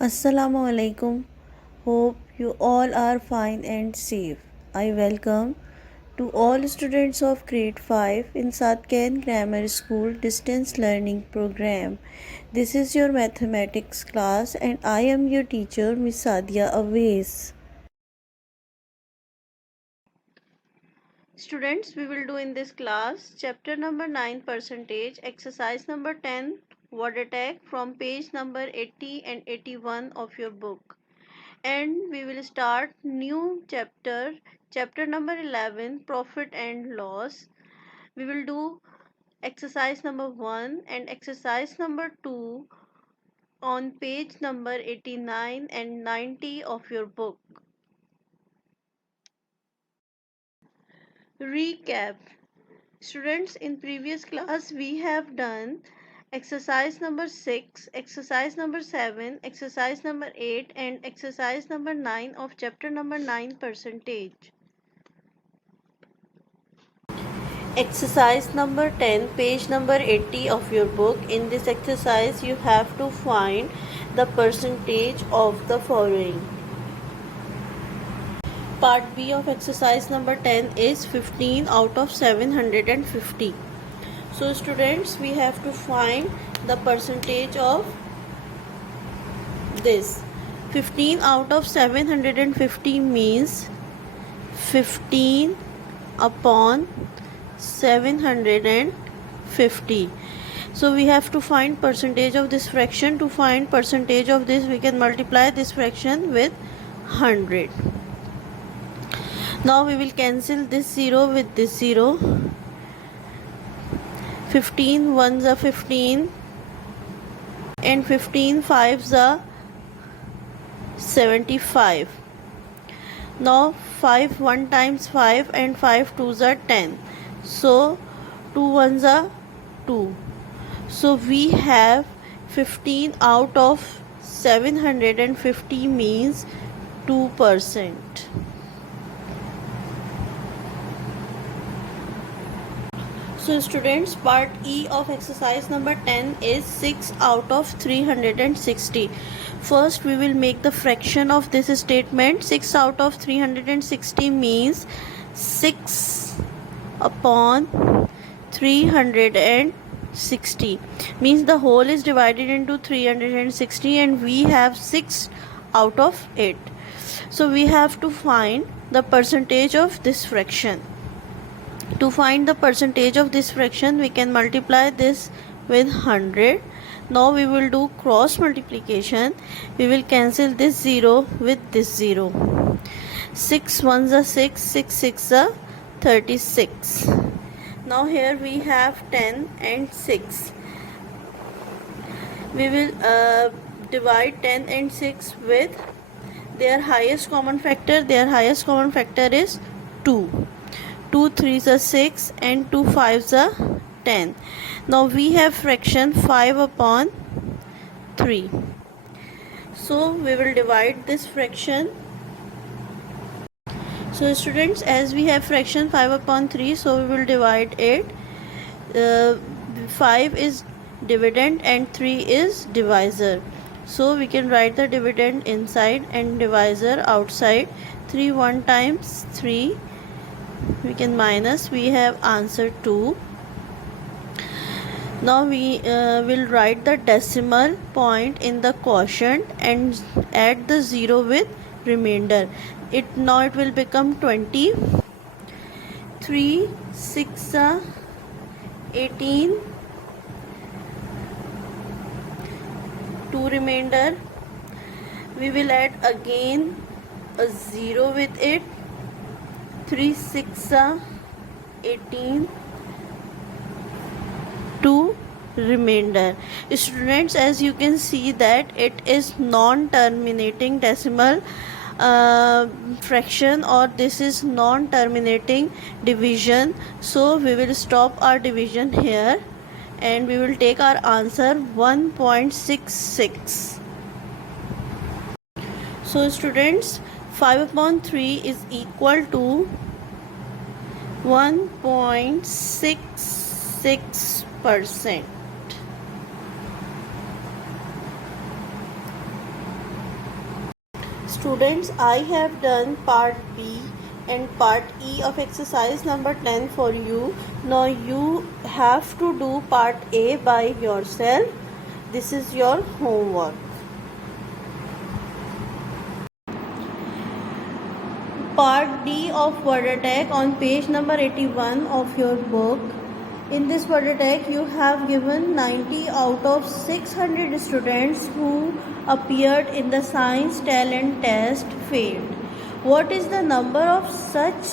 Assalamu alaikum. Hope you all are fine and safe. I welcome to all students of grade 5 in Satken Grammar School Distance Learning Program. This is your mathematics class and I am your teacher Miss Sadia Awais. Students, we will do in this class chapter number 9 percentage, exercise number 10 word attack from page number 80 and 81 of your book. And we will start new chapter number 11 profit and loss. We will do exercise number 1 and exercise number 2 on page number 89 and 90 of your book. Recap. Students, in previous class we have done exercise number 6, exercise number 7, exercise number 8 and exercise number 9 of chapter number 9 percentage. Exercise number 10, page number 80 of your book. In this exercise you have to find the percentage of the following. Part B of exercise number 10 is 15 out of 750. So students, we have to find the percentage of this. 15 out of 750 means 15 upon 750. So we have to find percentage of this fraction. To find percentage of this, we can multiply this fraction with 100. Now we will cancel this 0 with this 0. 15 ones are 15 and 15 fives are 75. Now 5 1 times 5 and 5 twos are 10. So 2 ones are 2. So we have 15 out of 750 means 2%. So students, part E of exercise number 10 is 6 out of 360. First we will make the fraction of this statement. 6 out of 360 means 6 upon 360 means the whole is divided into 360 and we have 6 out of it. So we have to find the percentage of this fraction. To find the percentage of this fraction, we can multiply this with 100. Now we will do cross multiplication. We will cancel this 0 with this 0. 6 ones are 6, 6 6 are 36. Now here we have 10 and 6. We will divide 10 and 6 with their highest common factor. Their highest common factor is 2. 2 3s are 6 and 2 5s are 10. Now we have fraction 5 upon 3. So we will divide this fraction. So students, as we have fraction 5 upon 3, so we will divide it. 5 is dividend and 3 is divisor. So we can write the dividend inside and divisor outside. 3 1 times 3. We can minus, we have answer 2. Now we will write the decimal point in the quotient and add the 0 with remainder. Now it will become 20. 3 6 18. 2 remainder. We will add again a 0 with it. 3 6 18. 2 remainder. Students, as you can see that it is non-terminating decimal fraction, or this is non-terminating division. So we will stop our division here and we will take our answer 1.66. So students, 5 upon 3 is equal to 1.66%. Students, I have done part B and part E of exercise number 10 for you. Now you have to do part A by yourself. This is your homework. Part D of word attack on page number 81 of your book. In this word attack, you have given 90 out of 600 students who appeared in the science talent test failed. What is the number of such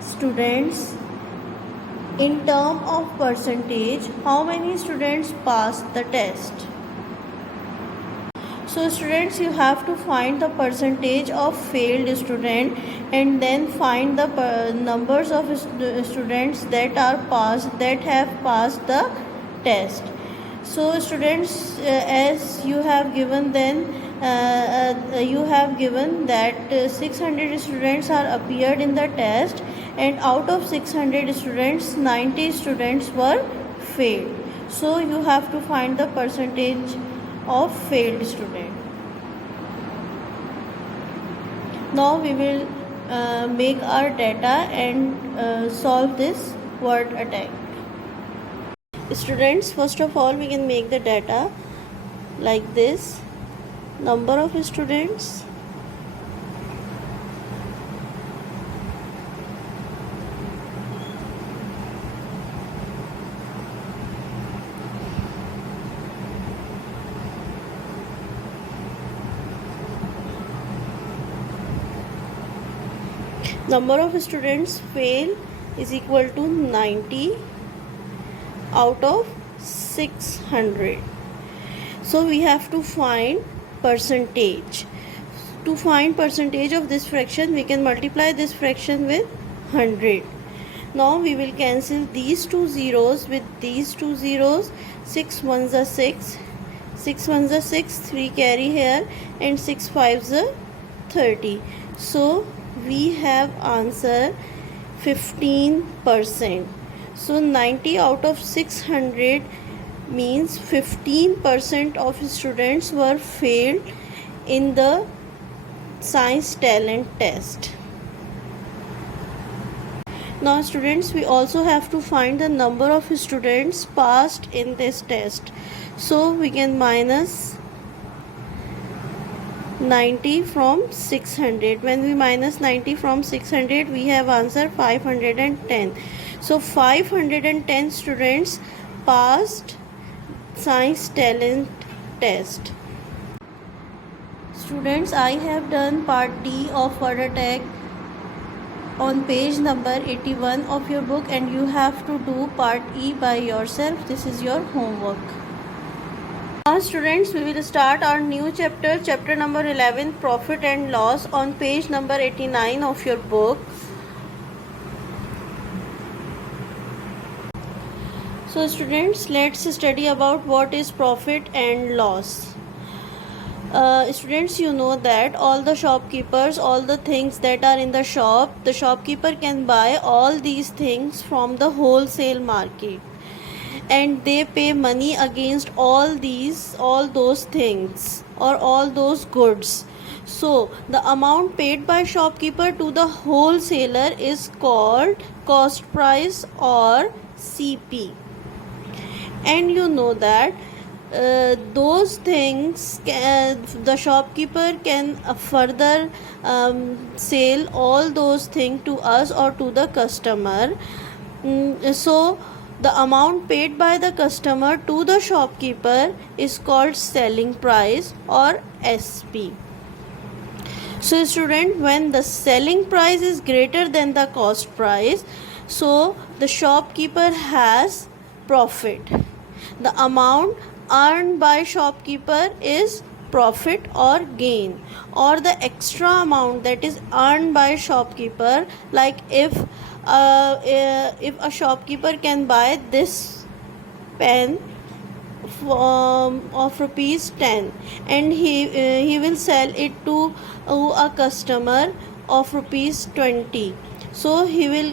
students in term of percentage? How many students passed the test? So students, you have to find the percentage of failed student and then find the numbers of students that have passed the test. So students, as you have given that 600 students are appeared in the test, and out of 600 students 90 students were failed. So you have to find the percentage of failed student. Now we will make our data and solve this word attack. Students, first of all we can make the data like this. Number of students, number of students fail is equal to 90 out of 600. So we have to find percentage. To find percentage of this fraction, we can multiply this fraction with 100. Now we will cancel these two zeros with these two zeros. 6 ones are 6, 6 ones are 6, 3 carry here, and 6 fives are 30. So we have answer 15%. So 90 out of 600 means 15% of students were failed in the science talent test. Now students, we also have to find the number of students passed in this test. So we can minus 90 from 600. When we minus 90 from 600, we have answer 510. So 510 students passed science talent test. Students, I have done part D of word attack on page number 81 of your book, and you have to do part E by yourself. This is your homework. Now students, we will start our new chapter, chapter number 11, profit and loss, on page number 89 of your book. So students, let's study about what is profit and loss. Students, you know that all the shopkeepers, all the things that are in the shop, the shopkeeper can buy all these things from the wholesale market, and they pay money against all those things or all those goods. So the amount paid by shopkeeper to the wholesaler is called cost price or CP. And you know that those things the shopkeeper can further sell all those things to us or to the customer. So the amount paid by the customer to the shopkeeper is called selling price or SP. So student, when the selling price is greater than the cost price, so the shopkeeper has profit. The amount earned by shopkeeper is profit or gain, or the extra amount that is earned by shopkeeper, like if a shopkeeper can buy this pen of rupees 10 and he will sell it to a customer of rupees 20, so he will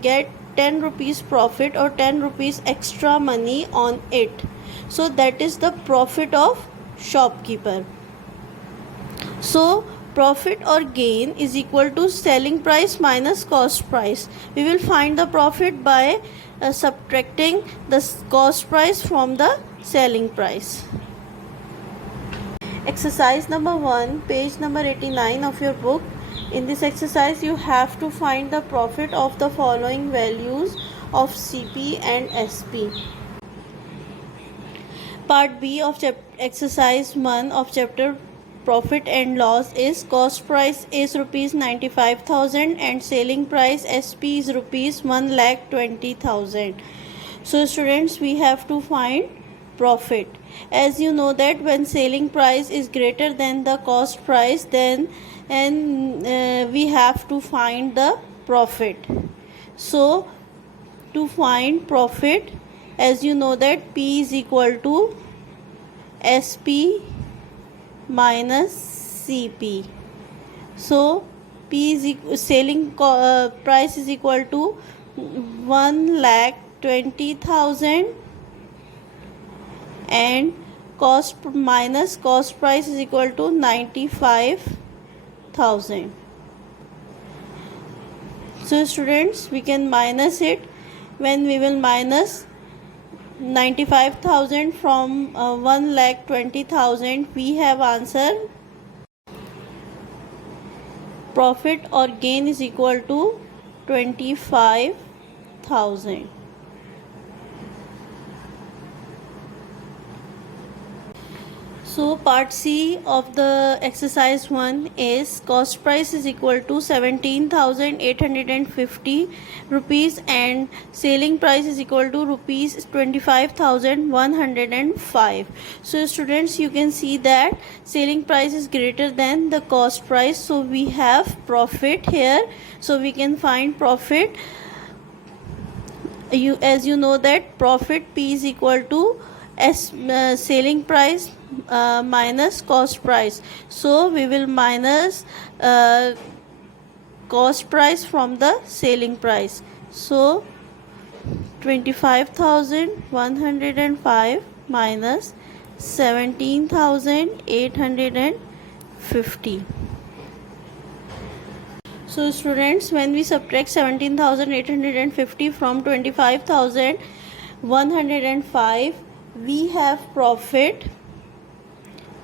get 10 rupees profit or 10 rupees extra money on it. So that is the profit of shopkeeper. So profit or gain is equal to selling price minus cost price. We will find the profit by subtracting the cost price from the selling price. Exercise number 1, page number 89 of your book. In this exercise, you have to find the profit of the following values of CP and SP. Part B of exercise 1 of chapter profit and loss is cost price is rupees 95,000 and selling price SP is rupees 1,20,000. So students, we have to find profit. As you know that when selling price is greater than the cost price, then we have to find the profit. So to find profit, as you know that P is equal to SP minus CP. So P is selling price is equal to 1,20,000 and cost minus cost price is equal to 95,000. So students, we can minus it. When we will minus 95,000 from 1,20,000, we have answer profit or gain is equal to 25,000. So part C of the exercise 1 is cost price is equal to 17,850 rupees and selling price is equal to rupees 25,105. So students, you can see that selling price is greater than the cost price, so we have profit here. So we can find profit. As you know that profit P is equal to selling price minus cost price. So we will minus cost price from the selling price. So 25,105 minus 17,850. So students, when we subtract 17,850 from 25,105, we have profit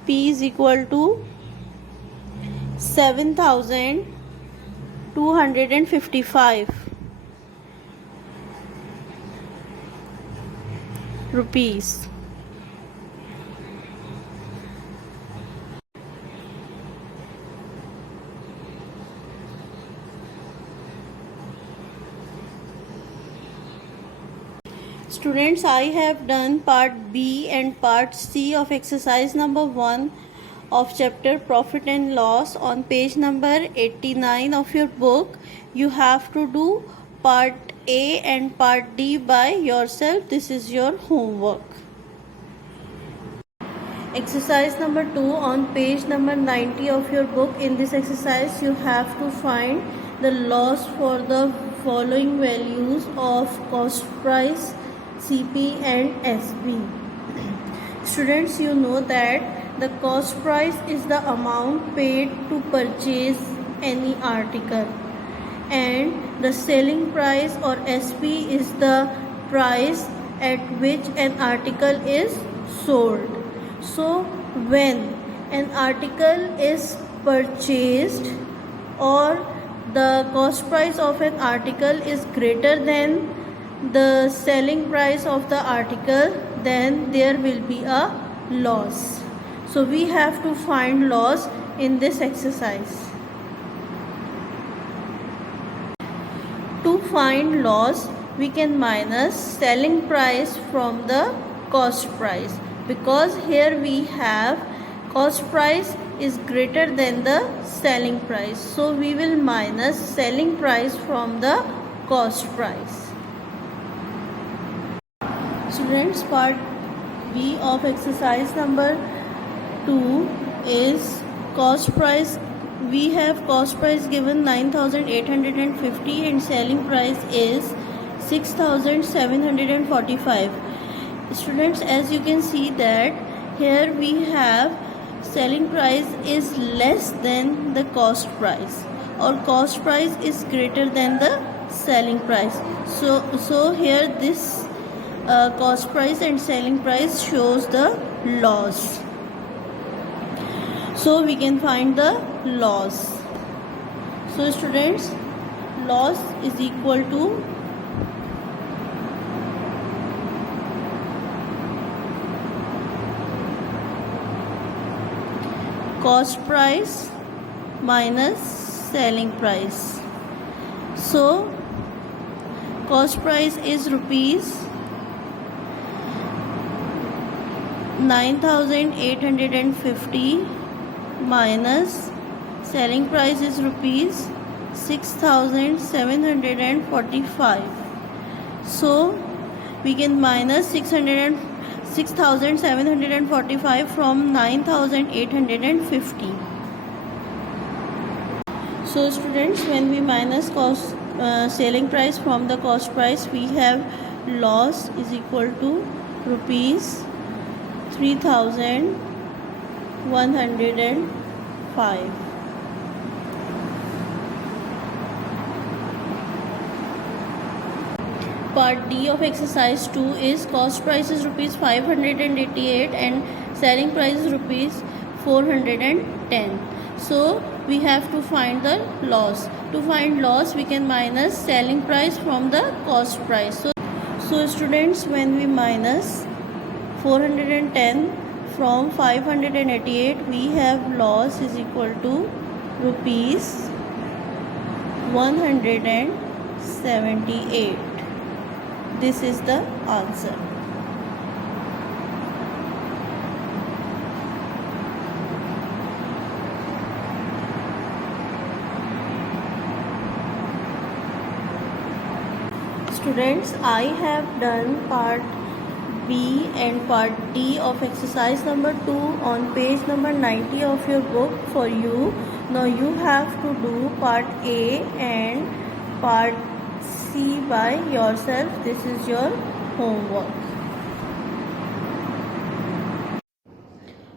P is equal to 7,255 rupees. Students, I have done part B and part C of exercise number 1 of chapter profit and loss on page number 89 of your book. You have to do part A and part D by yourself. This is your homework. Exercise number 2 on page number 90 of your book. In this exercise, you have to find the loss for the following values of cost price, CP and SP. Students, you know that the cost price is the amount paid to purchase any article, and the selling price or SP is the price at which an article is sold. So when an article is purchased or the cost price of an article is greater than the selling price of the article, then there will be a loss. So we have to find loss in this exercise. To find loss, we can minus selling price from the cost price, because here we have cost price is greater than the selling price. So we will minus selling price from the cost price. Students, part B of exercise number 2 is cost price. We have cost price given 9,850 and selling price is 6,745. Students, as you can see that here we have selling price is less than the cost price, or cost price is greater than the selling price. So here this cost price and selling price shows the loss. So we can find the loss. So students, loss is equal to cost price minus selling price. So cost price is rupees 9,850 minus selling price is rupees 6,745. So we can minus 6,745 from 9,850. So students, when we minus selling price from the cost price, we have loss is equal to rupees 3,105. Part D of exercise 2 is cost price is rupees 588 and selling price is rupees 410. So we have to find the loss. To find loss, we can minus selling price from the cost price. So students, when we minus 410 from 588, we have loss is equal to rupees 178. This is the answer. Students, I have done part B and part D of exercise number 2 on page number 90 of your book for you. Now you have to do part A and part C by yourself. This is your homework.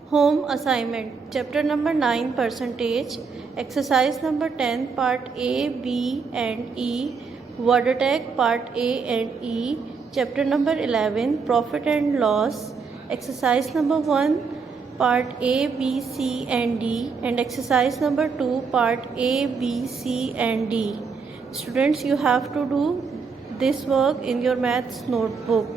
Home assignment, chapter number 9 percentage, exercise number 10 part A, B and E, word attack part A and E, chapter number 11 profit and loss, exercise number 1 part A, B, C and D, and exercise number 2 part A, B, C and D. Students, you have to do this work in your maths notebook.